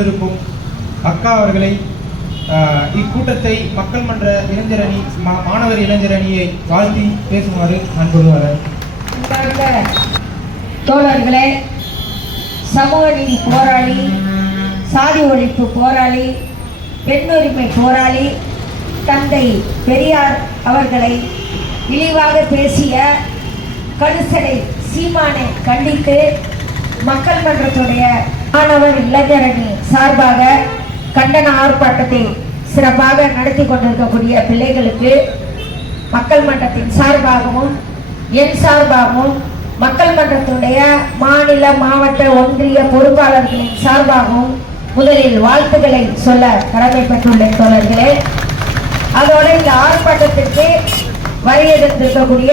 கொண்டிருக்கும் அக்கா அவர்களை இக்கூட்டத்தை மக்கள் மன்ற இளைஞர் அணி மாணவர் இளைஞர் அணியை வாழ்த்தி பேசுமாறு அன்போடு வர தோழர்களே, சமூக நீதி போராளி, சாதி ஒழிப்பு போராளி, பெண்ணுரிமை போராளி தந்தை பெரியார் அவர்களை இழிவாக பேசிய கடுசடை சீமானை கண்டித்து மக்கள் மன்றத்துடைய மாணவர் இளைஞர் அணி சார்பாக கண்டன ஆர்ப்பாட்டத்தை சிறப்பாக நடத்தி கொண்டிருக்கக்கூடிய பிள்ளைகளுக்கு மக்கள் மன்றத்தின் சார்பாகவும் என் சார்பாகவும் மக்கள் மன்றத்துடைய மாநில மாவட்ட ஒன்றிய பொறுப்பாளர்களின் சார்பாகவும் முதலில் வாழ்த்துக்களை சொல்ல கடமைப்பட்டுள்ள தோழர்களே, அதோடு இந்த ஆர்ப்பாட்டத்திற்கு வருகின்றிருக்கக்கூடிய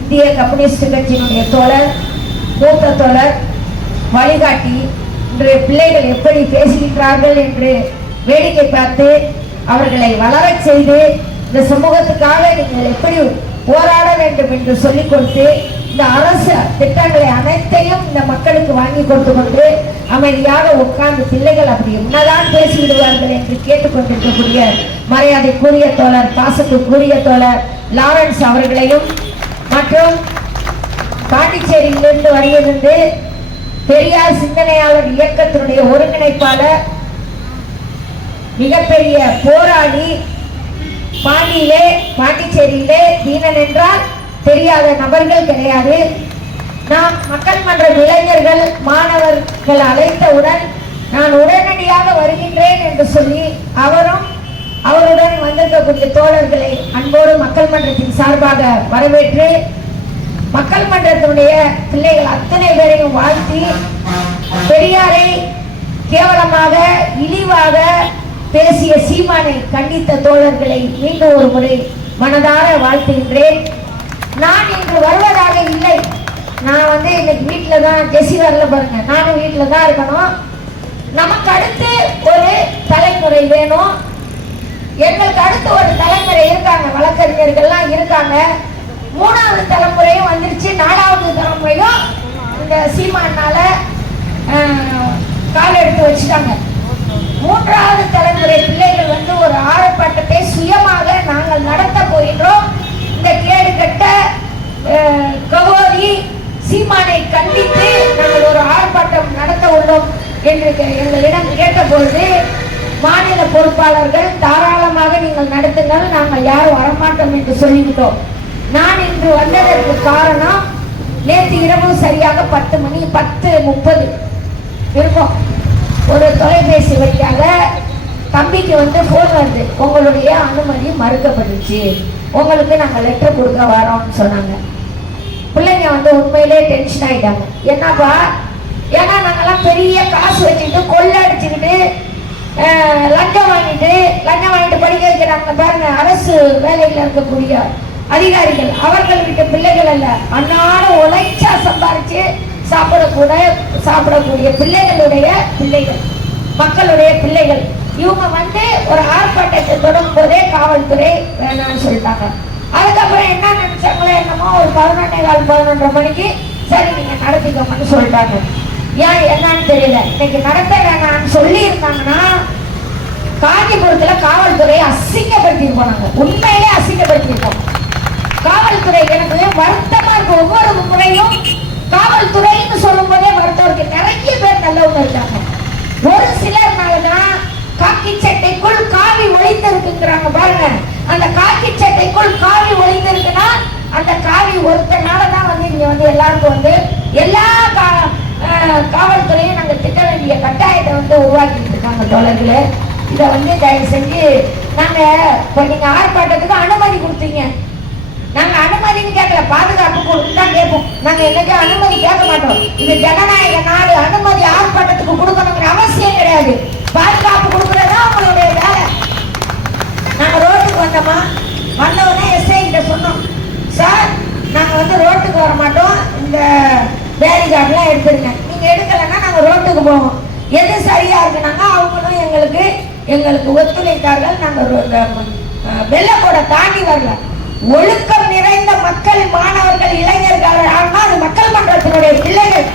இந்திய கம்யூனிஸ்ட் கட்சியினுடைய தோழர், மூத்த தோழர், வழிகாட்டி, இன்று பிள்ளைகள் எப்படி பேசுகின்றார்கள் என்று வேடிக்கை பார்த்து அவர்களை வளரச் செய்து இந்த சமூகத்துக்காக நீங்கள் எப்படி போராட வேண்டும் என்று சொல்லிக் கொடுத்து இந்த அரசு திட்டங்களை அனைத்தையும் இந்த மக்களுக்கு வாங்கி கொடுத்து கொண்டு அமைதியாக உட்கார்ந்து பிள்ளைகள் அப்படி உன்னதான் பேசிவிடுவார்கள் என்று கேட்டுக்கொண்டிருக்கக்கூடிய மரியாதைக்குரிய தோழர், பாசத்துக்குரிய தோழர் லாரன்ஸ் அவர்களையும் மற்றும் பாண்டிச்சேரியிலிருந்து வருகிறது பெரியார் சிந்தனையாளர் இயக்கத்தினுடைய ஒருங்கிணைப்பாளர், மிகப்பெரிய போராளி, பாண்டிச்சேரியிலே தீனன் என்றால் தெரியாத நபர்கள் கிடையாது. நாம் மக்கள் மன்ற இளைஞர்கள் மாணவர்கள் அழைத்தவுடன் நான் உடனடியாக வருகின்றேன் என்று சொல்லி அவருடன் வந்திருக்கக்கூடிய தோழர்களை அன்போடு மக்கள் மன்றத்தின் சார்பாக வரவேற்று மக்கள் மன்றத்தினுடைய பிள்ளைகள் அத்தனை பேரையும் வாழ்த்தி பெரியாரை கேவலமாக இழிவாக பேசிய சீமானை கண்டித்த தோழர்களை மீண்டும் ஒரு முறை மனதார வாழ்த்துகின்றேன். நான் இன்று வருவதாக இல்லை. நான் இன்னைக்கு வீட்டில் தான், ஜெசி வரல பாருங்க, நானும் வீட்டில் தான் இருக்கணும். நமக்கு அடுத்து ஒரு தலைமுறை வேணும். எங்களுக்கு அடுத்து ஒரு தலைமுறை இருக்காங்க, வழக்கறிஞர்கள்லாம் இருக்காங்க. மூணாவது தலைமுறையும் வந்துருச்சு, நாலாவது தலைமுறையும் இந்த சீமானால கால் எடுத்து வச்சுட்டாங்க. மூன்றாவது தலைமுறை பிள்ளைகள் ஒரு ஆர்ப்பாட்டத்தை சுயமாக நாங்கள் நடத்த போகின்றோம். இந்த கேடு கட்ட கவோரி சீமானை கண்டித்து நாங்கள் ஒரு ஆர்ப்பாட்டம் நடத்த உள்ளோம் என்று எங்களிடம் கேட்டபொழுது மாநில பொறுப்பாளர்கள் தாராளமாக நீங்கள் நடத்துங்கள், நாங்கள் யாரும் வரமாட்டோம் என்று சொல்லிவிட்டோம். நான் இன்று வந்ததற்கு காரணம், நேற்று இரவு சரியாக 10:30 இருக்கும், ஒரு தொலைபேசி வழியாக தம்பிக்கு போன் வருது, உங்களுடைய அனுமதி மறுக்கப்பட்டுச்சு, உங்களுக்கு நாங்கள் லெட்டர் கொடுக்க வரோம்னு சொன்னாங்க. பிள்ளைங்க உண்மையிலே டென்ஷன் ஆகிட்டாங்க. என்னப்பா, ஏன்னா நாங்கெல்லாம் பெரிய காசு வச்சுக்கிட்டு கொள்ளை அடிச்சுக்கிட்டு லஞ்சம் வாங்கிட்டு படிக்க வைக்கிறாங்க பாருங்க. அரசு வேலையில் இருக்கக்கூடிய அதிகாரிகள், அவர்கள் வீட்டு பிள்ளைகள் அல்ல, அன்னாட உழைச்சா சம்பாரிச்சு சாப்பிடக்கூடிய பிள்ளைகளுடைய பிள்ளைகள், மக்களுடைய பிள்ளைகள். இவங்க ஒரு ஆர்ப்பாட்டத்தை தொடங்கும் போதே காவல்துறை வேணாம்னு சொல்லிட்டாங்க. அதுக்கப்புறம் என்ன நினைச்சாங்களோ என்னமோ, ஒரு 11:15 மணிக்கு சரி நீங்க நடத்திக்கோங்கன்னு சொல்லிட்டாங்க. ஏன் என்னன்னு தெரியல. இன்னைக்கு நடத்த வேணாம்னு சொல்லி இருந்தாங்கன்னா காஞ்சிபுரத்துல காவல்துறை அசிங்கப்படுத்தி போனாங்க. உண்மையிலே அசிங்கப்படுத்திருக்கோம். காவல்துறை எனக்கு வருத்தமா இருக்கு. ஒவ்வொரு முறையும் காவல்துறைன்னு சொல்லும் போதே வருத்தம் இருக்கு. நிறைய பேர் நல்லவங்க இருக்காங்க. ஒரு சிலர்னாலதான் காக்கி சட்டைக்குள் காவி ஒளிந்திருக்குங்கிறாங்க பாருங்க. அந்த காக்கி சட்டைக்குள் காவி ஒளிந்திருக்குன்னா அந்த காவி ஒருத்தனாலதான் இங்க எல்லாருக்கும் எல்லா காவல்துறையும் நாங்க திட்ட வேண்டிய கட்டாயத்தை உருவாக்கிட்டு இருக்காங்க தோழர்களே. இதை தயவு செஞ்சு நாங்க இப்ப நீங்க ஆர்ப்பாட்டத்துக்கு அனுமதி கொடுத்தீங்க, நாங்க அனுமதின்னு கேட்கல, பாதுகாப்பு கொடுத்து தான் கேட்போம். நாங்க என்னைக்கு அனுமதி கேட்க மாட்டோம். இது ஜனநாயக நாடு, அனுமதி ஆர்ப்பாட்டத்துக்கு கொடுக்கணுங்கிற அவசியம் கிடையாது. பாதுகாப்பு கொடுக்கறதா உங்களுடைய வேலை. நாங்க ரோட்டுக்கு வந்தோடனே எஸ்ஐ கிட்ட சொன்னோம், சார் நாங்க ரோட்டுக்கு வர மாட்டோம், இந்த பேரிகார்ட்லாம் எடுத்துருங்க. நீங்க எடுக்கலைன்னா நாங்க ரோட்டுக்கு போவோம். எது சரியா இருக்குனாங்க அவங்களும் எங்களுக்கு ஒத்துழைத்தார்கள். நாங்க வெள்ளக்கோட தாண்டி வரல. ஒழுக்கம் நிறைந்த மக்கள், மாணவர்கள், இளைஞர்கள், அது மக்கள் மன்றத்தினுடைய பிள்ளைகள்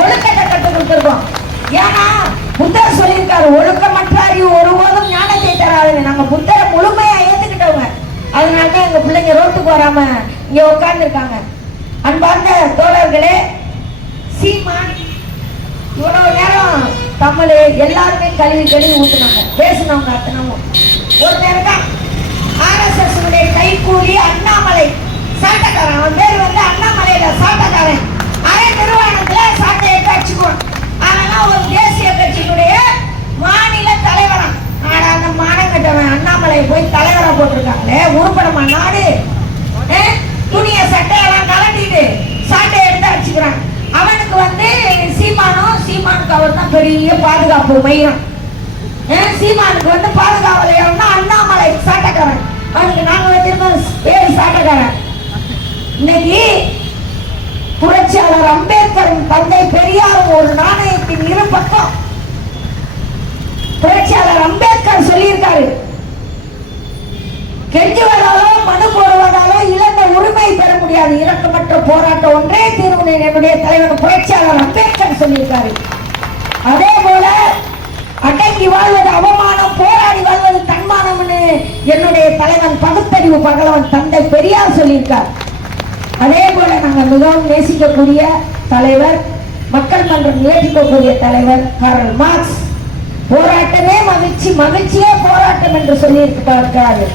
ஒழுக்கத்தை கற்றுக் கொடுத்துருக்கோம். ஏன்னா புத்தர் சொல்லியிருக்காரு, ஒழுக்கமற்ற அறிவு ஒருபோதும் ஞானத்தை தராதுன்னு. நாங்க புத்தரை முழுமையா ஏத்துக்கிட்டவங்க. அதனாலதான் எங்க பிள்ளைங்க ரோட்டுக்கு வராம இங்க உட்கார்ந்து இருக்காங்க. அன்பார்ந்த தோழர்களே, சீமான் இவ்வளவு நேரம் தமிழ் எல்லாருமே கழுவி ஊத்துனாங்க, பேசினவங்க அத்தனமும். ஒருத்தர் இருக்கான் RSS கைக்கூலி அண்ணாமலை, சாட்டக்காரன். அவன் பேர் வந்து அண்ணாமலையில சாட்டக்காரன். அரை நிறுவனத்துல சாட்டையை கட்சிக்குவான். அதனால ஒரு தேசிய கட்சியினுடைய மாநில தலைவரா. ஆனா அந்த மானங்கட்டவன் அண்ணாமலை போய் தலைவரா போட்டிருக்காங்களே, உருப்படமா நாடு? துணிய சட்டையெல்லாம் கலட்டிட்டு சாட்டையை எடுத்து அடிச்சுக்கிறான். அவனுக்கு வந்து சீமானுக்கு அவர் தான் பெரிய பாதுகாப்பு மையம். சீமானுக்கு வந்து பாதுகாவலையா அண்ணாமலை சாட்டக்காரன். அவனுக்கு நாங்க வச்சிருக்கோம் பேரு சாட்டக்காரன். இன்னைக்கு புரட்சியாளர் அம்பேத்கரின் தந்தை பெரியார் ஒரு நாணயத்தின் இரு பக்கம். புரட்சியாளர் அம்பேத்கர் சொல்லியிருக்காரு, கெஞ்சுவதாலோ மனு போடுவதாலோ இழந்த உரிமை பெற முடியாது, இரக்கமற்ற போராட்டம் ஒன்றே தீர்வு என்னுடைய தலைவர் புரட்சியாளர் அம்பேத்கர் சொல்லியிருக்காரு. அதே போல அடங்கி வாழ்வது அவமானம், போராடி வாழ்வது தன்மானம்னு என்னுடைய தலைவன் பகுத்தறிவு பகலவன் தந்தை பெரியார் சொல்லியிருக்கார். அதே போல நாங்கள் மிகவும் நேசிக்கக்கூடிய தலைவர், மக்கள் மன்றம் ஏற்றுக்கக்கூடிய தலைவர் கார்ல் மார்க்ஸ், போராட்டமே மகிழ்ச்சி, மகிழ்ச்சியே போராட்டம் என்று சொல்லியிருக்கிறாரு.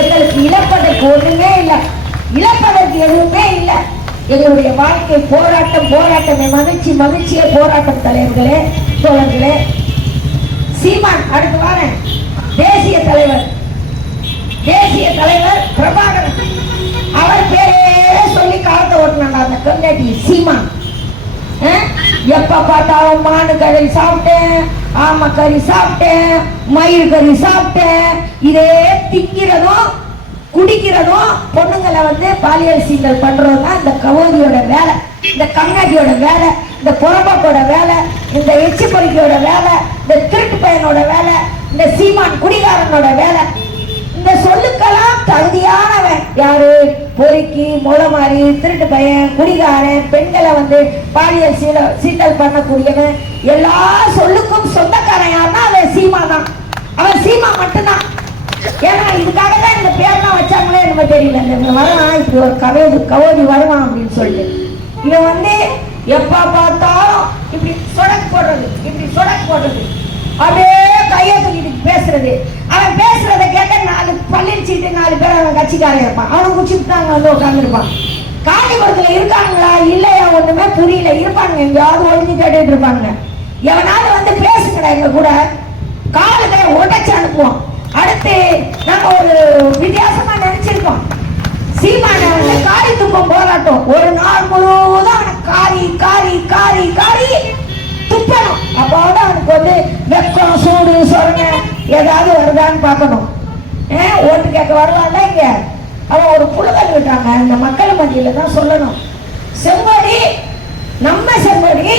எங்களுக்கு இழப்பதற்கு ஒண்ணுமே இல்லை, இழப்பதற்கு எதுவுமே இல்லை. எங்களுடைய வாழ்க்கை போராட்டம், போராட்டமே மகிழ்ச்சி, மகிழ்ச்சியே போராட்டம். தலைவர்களே, தோழர்களே, சீமான் அடுத்து வாரேன். தேசிய தலைவர் பிரபாகரன், அவர் பேரே சொல்லி காலத்தை ஓட்டினாங்க அந்த கம்யூனிட்டி. சீமான் எப்ப பார்த்தாலும் மாடு கறி சாப்பிட்டேன், ஆமை கறி சாப்பிட்டேன், மயில் கறி சாப்பிட்டேன், இதே திங்கிறதும் குடிக்கிறதும் பொண்ணுங்களை வந்து பாலியல் சீண்டல் பண்றதும் தான் இந்த கவோதியோட வேலை, இந்த கம்யூனிட்டியோட வேலை, இந்த புறம்போக்கோட வேலை, இந்த எச்சு பொறிக்கையோட வேலை, இந்த திருட்டு பையனோட வேலை, இந்த சீமான் குடிகாரனோட வேலை. இந்த சொல்லுக்கெல்லாம் தகுதியானவன் யாரு? பொறுக்கி, முளமாரி, திருட்டு பையன், குடிகாரன், பெண்களை வந்து பாலியல் சீண்டல் பண்ணக்கூடியவன், எல்லா சொல்லுக்கும் சொந்தக்காரன் யாருன்னா அவன் சீமா தான். அவன் சீமா மட்டும்தான். ஏன்னா இதுக்காக தான் இந்த பேர்லாம் வச்சாங்களே நம்ம தெரியல. இந்த வருவான், இப்படி ஒரு கவோதி வருவான் அப்படின்னு சொல்லிட்டு இவன் வந்து எப்ப பார்த்தாலும் இப்படி சொடக்கு போடுறது, அப்படியே கையை தூக்கிட்டு பேசுறது. அவன் பேசுறத கேட்ட 4 பள்ளிச்சிட்டு 4 பேர் அவன் கட்சிக்காரன் இருப்பான். அவனை குடிச்சுட்டு தான் வந்து உட்காந்துருப்பான். காஞ்சிபுரத்துல இருக்காங்களா இல்லையா ஒண்ணுமே புரியல, இருப்பாங்க எங்கேயாவது ஒழிஞ்சு கேட்டுட்டு இருப்பாங்க. எவனாவது வந்து பேசுங்கடா எங்க கூட, காலத்தை உடைச்சு அனுப்புவோம். அடுத்து நாங்க ஒரு வித்தியாசமா நினைச்சிருக்கோம், சீமான வந்து காரி துப்பம் போராட்டம். ஒரு நாள் முழுவதும் அவனை காரி காரி காரி காரி துப்பணும். அப்போட அவனுக்கு வந்து வெக்கம், சூடு, சொரண ஏதாவது வருதான்னு பார்க்கணும். ஓட்டு கேட்க வருவான்ல இங்க, அவன் ஒரு புழுதல் விட்டாங்க. இந்த மக்கள் மத்தியில தான் சொல்லணும், செம்பொடி நம்ம செம்பொடி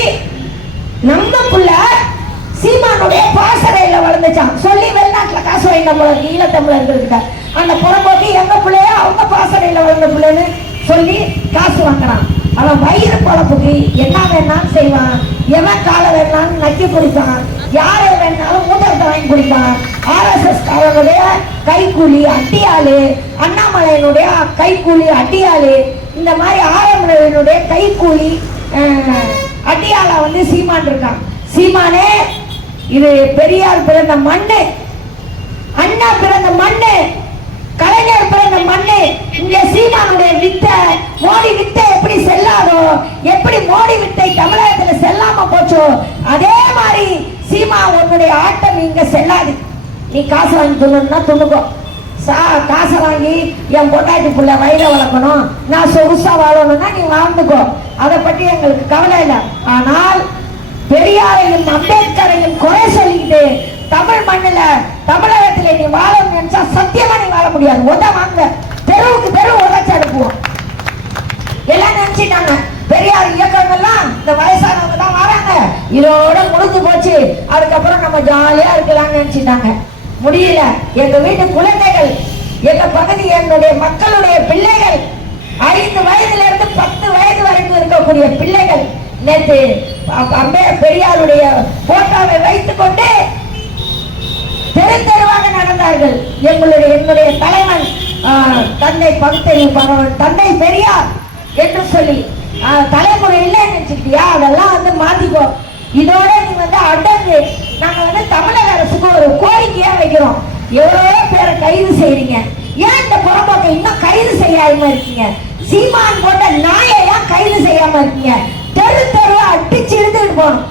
நம்ம புள்ள சீமானுடைய பாசறையில வளர்ந்துச்சான் சொல்லி வெளிநாட்டுல காசு வாங்கிட்ட ஈழத்தமிழர்களுக்கு. அந்த புறம்போக்கு எங்க பிள்ளைய அவங்க பாசறையில வளர்ந்த பிள்ளைன்னு சொல்லி காசு வாங்குறான். அவன் வயிறு பொழப்புக்கு என்ன வேணாலும் செய்வான், எவன் காலை வேணாலும் நக்கி குடிப்பான், யாரை வேணாலும் மூத்தத்தை வாங்கி குடிப்பான். RSS காரனுடைய கைக்கூலி அட்டியாளு, அண்ணாமலையினுடைய கைக்கூலி அட்டியாளு, இந்த மாதிரி ஆரம்பனுடைய கைக்கூலி அட்டியாளா வந்து சீமான் இருக்கான். சீமானே, இது பெரியார் பிறந்த மண்ணு, அண்ணா பிறந்த மண்ணு, கலைஞர் பிறந்த மண்ணு. இங்க சீமானுடைய வித்தை, மோடி வித்தை எப்படி செல்லாதோ, எப்படி மோடி வித்தை தமிழகத்துல செல்லாம போச்சோ, அதே மாதிரி சீமா உன்னுடைய ஆட்டம் இங்க செல்லாது. நீ காசு வாங்கி துண்ணுன்னா துண்ணுக்கோ, காசை வாங்கி என் பொண்டாட்டி புள்ள வயிறை வளர்க்கணும், நான் சொகுசா வாழணும்னா நீ வாழ்ந்துக்கோ, அதை பற்றி எங்களுக்கு கவலை இல்லை. ஆனால் பெரியாரையும் அம்பேத்கரையும் குறை சொல்லிட்டு தமிழ் மண்ணுல தமிழகத்துல நீ வாழணும் நினைச்சா சத்தியமா நீ வாழ முடியாது. வாங்க தெருவுக்கு தெரு உதச்சு அனுப்புவோம். எல்லாம் நினைச்சிட்டாங்க பெரியார் இயக்கங்கள்லாம் இந்த வயசானவங்க தான் வராங்க, இதோட முடிஞ்சு போச்சு, அதுக்கப்புறம் நம்ம ஜாலியா இருக்கலாம்னு நினைச்சிட்டாங்க. முடியல. எங்க வீட்டு குழந்தைகள், எங்க பகுதி, என்னுடைய மக்களுடைய பிள்ளைகள், 5 வயதுல இருந்து 10 வயது வரைக்கும் இருக்கக்கூடிய பிள்ளைகள் நேற்று பெரியாருடைய போட்டோவை வைத்துக் கொண்டு தெரு தெருவாக நடந்தார்கள். என்னுடைய தலைவன் தந்தை பகுத்தறிவு தந்தை பெரியார் என்று சொல்லி தலைமுறை இல்லைன்னு நினைச்சுக்கிட்டியா? அதெல்லாம் வந்து மாத்திக்கோ. இதோட நீ வந்து அடங்கு. நாங்க தமிழக அரசுக்கு ஒரு கோரிக்கையா வைக்கிறோம். எவ்வளவோ பேரை கைது செய்றீங்க, ஏன் இந்த புறம்போக்கை இன்னும் கைது செய்யாம இருக்கீங்க? சீமான் போட்ட நாயையா கைது செய்யாம இருக்கீங்க? தெரு தெருவா அடிச்சு இழுத்துட்டு போகணும்.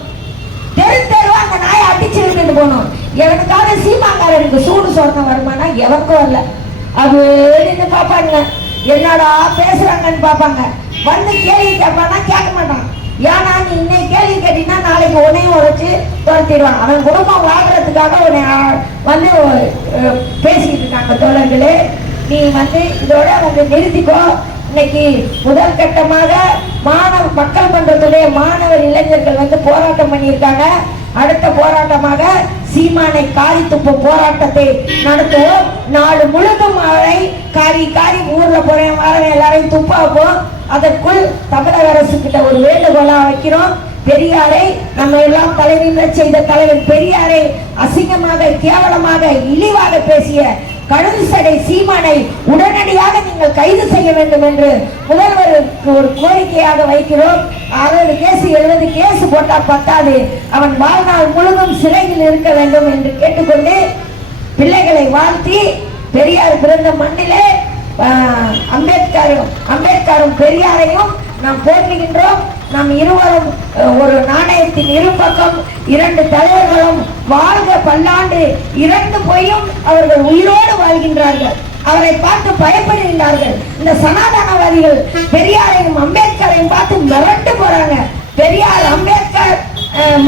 தெரு தெருவா அந்த நாயை அடிச்சு இழுத்துட்டு போகணும். எவனுக்காக சீமாங்காரனுக்கு சூடு சொன்ன வருமானா எவனுக்கும் வரல. அது நின்று பாப்பாங்க, என்னடா பேசுறாங்கன்னு பாப்பாங்க. வந்து கேள்வி கேட்பானா கேட்க மாட்டான். ஏன்னா நீ இன்னைக்கு கேள்வி கேட்டீங்கன்னா நாளைக்கு உன்னையும் உழைச்சு துரத்திடுவான். அவன் குடும்பம் வாழ்றதுக்காக உன்னை வந்து பேசிக்கிட்டு இருக்காங்க. தோழர்களே, நீ வந்து இதோட வந்து நிறுத்திக்கோ. இன்னைக்கு முதல் கட்டமாக மக்கள் மன்றத்துடைய மாணவர் இளைஞர்கள் வந்து போராட்டம் பண்ணியிருக்காங்க. அடுத்த போராட்டமாக சீமானை காரி துப்பு போராட்டத்தை நடத்துவோம். நாடு முழுதும் அவரை காரி காரி ஊர்ல போறேன் வரேன் எல்லாரையும் துப்பாப்போம். அதற்குள் தமிழக அரசு கிட்ட ஒரு வேண்டுகோளா வைக்கிறோம். பெரியாரை நம்ம எல்லாம் தலைநின்ற செய்த தலைவர் பெரியாரை அசிங்கமாக கேவலமாக இழிவாக பேசிய கழுது சடை சீமானை உடனடியாக நீங்கள் கைது செய்ய வேண்டும் என்று முதல்வருக்கு ஒரு கோரிக்கையாக வைக்கிறோம். 60 கேஸ் 70 கேஸ் போட்டா பத்தாது, அவன் வாழ்நாள் முழுவதும் சிறையில் இருக்க வேண்டும் என்று கேட்டுக்கொண்டு பிள்ளைகளை வாழ்த்தி பெரியார் பிறந்த மண்ணிலே அம்பேத்கரும் பெரியாரையும் நாம் போற்றுகின்றோம். நாம் இருவரும் ஒரு நாணயத்தின் இரு பக்கம் 2 தலைவர்களும் வாழ்க பல்லாண்டு. இறந்து போயும் அவர்கள் உயிரோடு வாழ்கின்றார்கள். அவரை பார்த்து பயப்படுகின்றார்கள். இந்த சனாதனவாதிகள் பெரியாரையும் அம்பேத்கரையும் பார்த்து மிரண்டு போறாங்க. பெரியார், அம்பேத்கர்,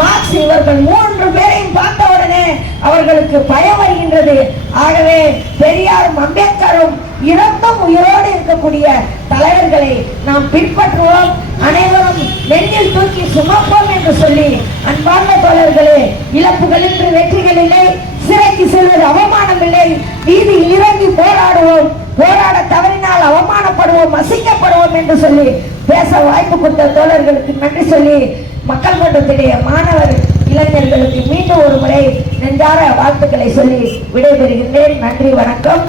மார்க்ஸ் இவர்கள் 3 பேரையும் பார்த்த உடனே அவர்களுக்கு பயம் வருகின்றது. ஆகவே பெரியாரும் அம்பேத்கரும் இறந்தும் உயிரோடு இருக்கக்கூடிய தலைவர்களை நாம் பின்பற்றுவோம். அனைவரும் நெஞ்சில் தூக்கி சுமப்போம் என்று சொல்லி அன்பார்ந்த தோழர்களே, இழப்புகள் இன்று வெற்றிகள் இல்லை, சிறைக்கு செல்வது அவமானம் இல்லை. வீதியில் இறங்கி போராடுவோம். போராட தவறினால் அவமானப்படுவோம், அசிங்கப்படுவோம் என்று சொல்லி பேச வாய்ப்பு கொடுத்த தோழர்களுக்கு நன்றி சொல்லி மக்கள் மன்றத்துடைய மாணவர் இளைஞர்களுக்கு மீண்டும் ஒரு முறை நெஞ்சார வாழ்த்துக்களை சொல்லி விடைபெறுகின்றேன். நன்றி, வணக்கம்.